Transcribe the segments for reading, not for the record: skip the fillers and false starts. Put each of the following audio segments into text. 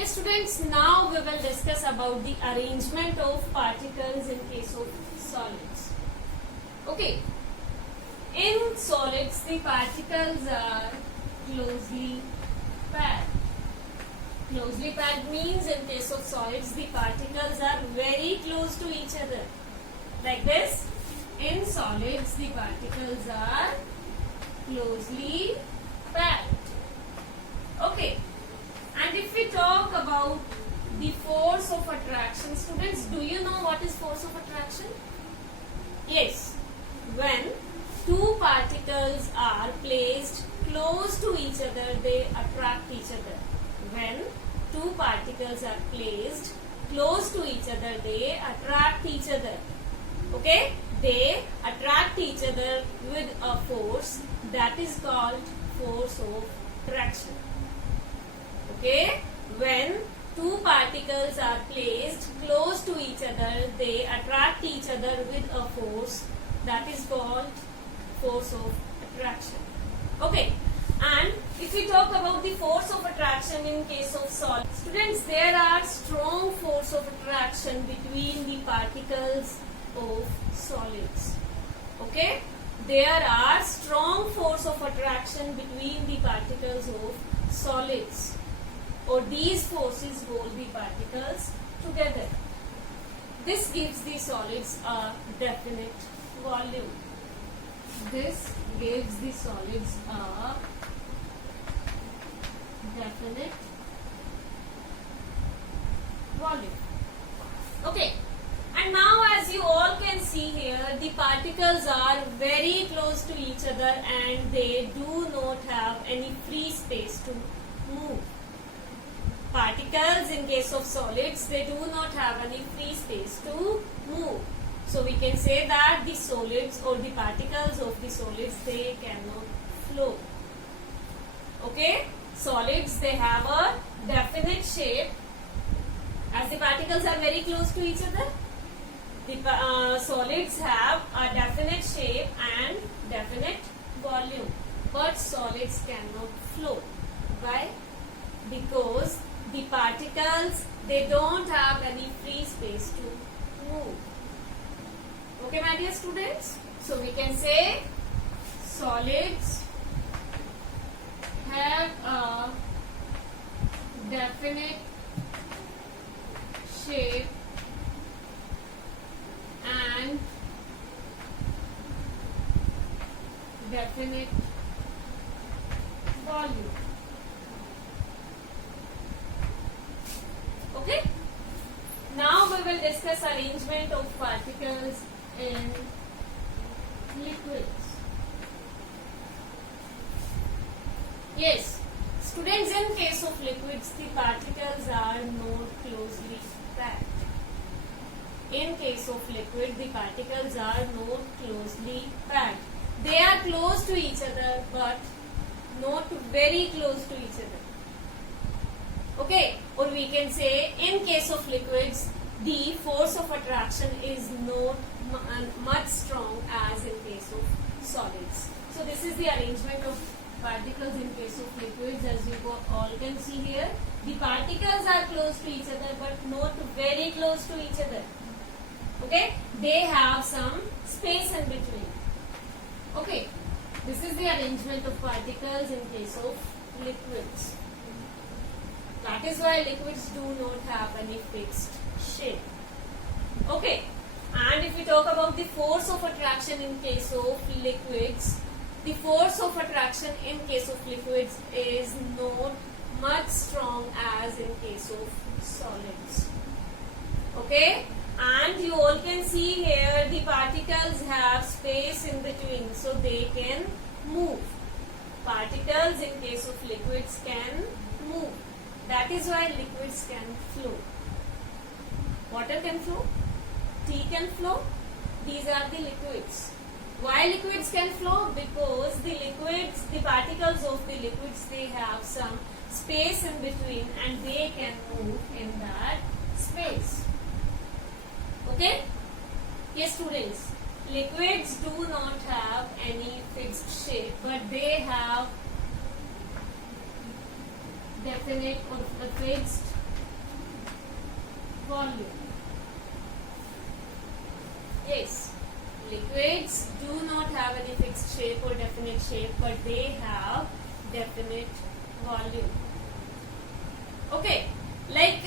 Yes, students, now we will discuss about the arrangement of particles in case of solids. Okay, in solids the particles are closely packed. Closely packed means in case of solids the particles are very close to each other. Like this, in solids the particles are closely packed. Okay. And if we talk about the force of attraction, students, do you know what is force of attraction? Yes, when two particles are placed close to each other, they attract each other. When two particles are placed close to each other, they attract each other. Okay? They attract each other with a force that is called force of attraction. Okay, when two particles are placed close to each other, they attract each other with a force that is called force of attraction. Okay, and if we talk about the force of attraction in case of solids, students, there are strong force of attraction between the particles of solids. Okay, there are strong force of attraction between the particles of solids. Or these forces hold the particles together. This gives the solids a definite volume. This gives the solids a definite volume. Okay. And now, as you all can see here, the particles are very close to each other and they do not have any free space to move. Particles in case of solids, they do not have any free space to move. So we can say that the solids or the particles of the solids, they cannot flow. Okay, solids, they have a definite shape. As the particles are very close to each other, the solids have a definite shape and definite volume. But solids cannot flow. Why? Because the particles, they don't have any free space to move. Okay, my dear students? So we can say solids have a definite shape and definite volume. Okay. Now we will discuss arrangement of particles in liquids. Yes, students, in case of liquids, the particles are not closely packed. In case of liquid, the particles are not closely packed. They are close to each other, but not very close to each other. Okay, or we can say in case of liquids, the force of attraction is not much strong as in case of solids. So this is the arrangement of particles in case of liquids. As you all can see here, the particles are close to each other but not very close to each other. Okay, they have some space in between. Okay, this is the arrangement of particles in case of liquids. That is why liquids do not have any fixed shape. Okay, and if we talk about the force of attraction in case of liquids, the force of attraction in case of liquids is not much strong as in case of solids. Okay, and you all can see here the particles have space in between, so they can move. Particles in case of liquids can move. That is why liquids can flow. Water can flow, tea can flow. These are the liquids. Why liquids can flow? Because the liquids, the particles of the liquids, they have some space in between and they can move in that space. Okay? Yes, students. Liquids do not have any fixed shape, but they have definite or fixed volume. Yes, liquids do not have any fixed shape or definite shape, but they have definite volume. Okay, like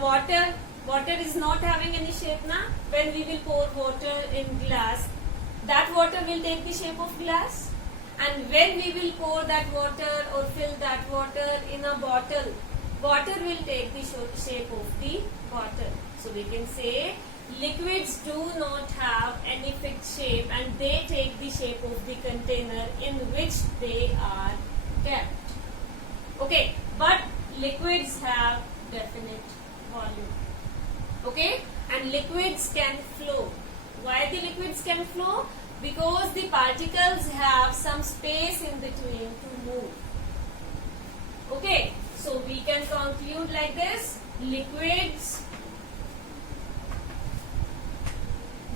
water. Water is not having any shape na. When we will pour water in glass, that water will take the shape of glass. And when we will pour that water or fill that water in a bottle, water will take the shape of the bottle. So we can say liquids do not have any fixed shape and they take the shape of the container in which they are kept. Okay, but liquids have definite volume. Okay, and liquids can flow. Why the liquids can flow? Because the particles have some space in between to move. Okay, so we can conclude like this: liquids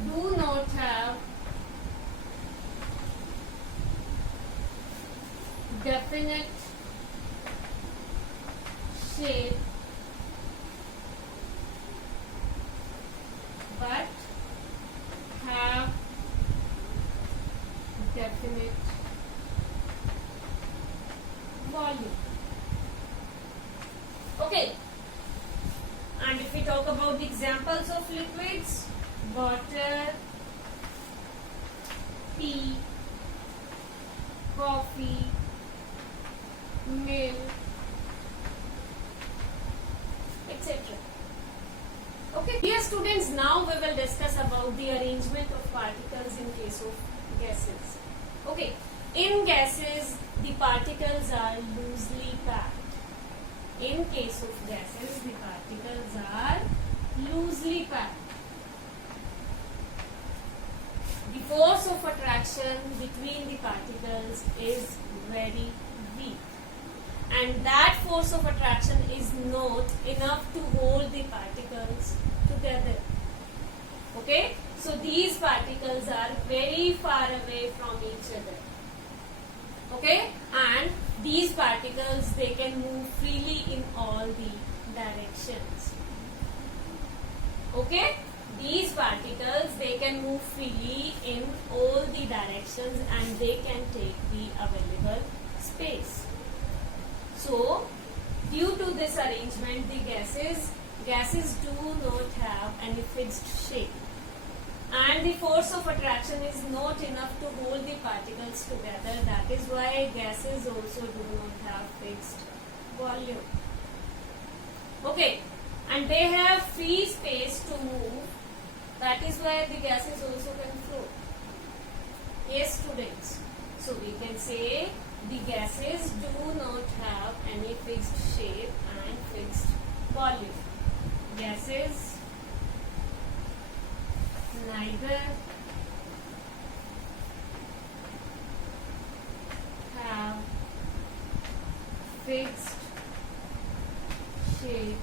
do not have definite shape but have definite volume. Okay, and if we talk about the examples of liquids, water, tea, coffee, milk, etc. Okay, dear students, now we will discuss about the arrangement of particles in case of gases. Okay, in gases, the particles are loosely packed. In case of gases, the particles are loosely packed. The force of attraction between the particles is very weak. And that force of attraction is not enough to hold the particles together. Okay, so these particles are very far away from each other. Okay, and these particles, they can move freely in all the directions. Okay, these particles, they can move freely in all the directions and they can take the available space. So, due to this arrangement, the gases do not have any fixed shape. And the force of attraction is not enough to hold the particles together. That is why gases also do not have fixed volume. Okay, and they have free space to move. That is why the gases also can flow. Yes, students. So we can say the gases do not have any fixed shape and fixed volume. Gases neither have fixed shape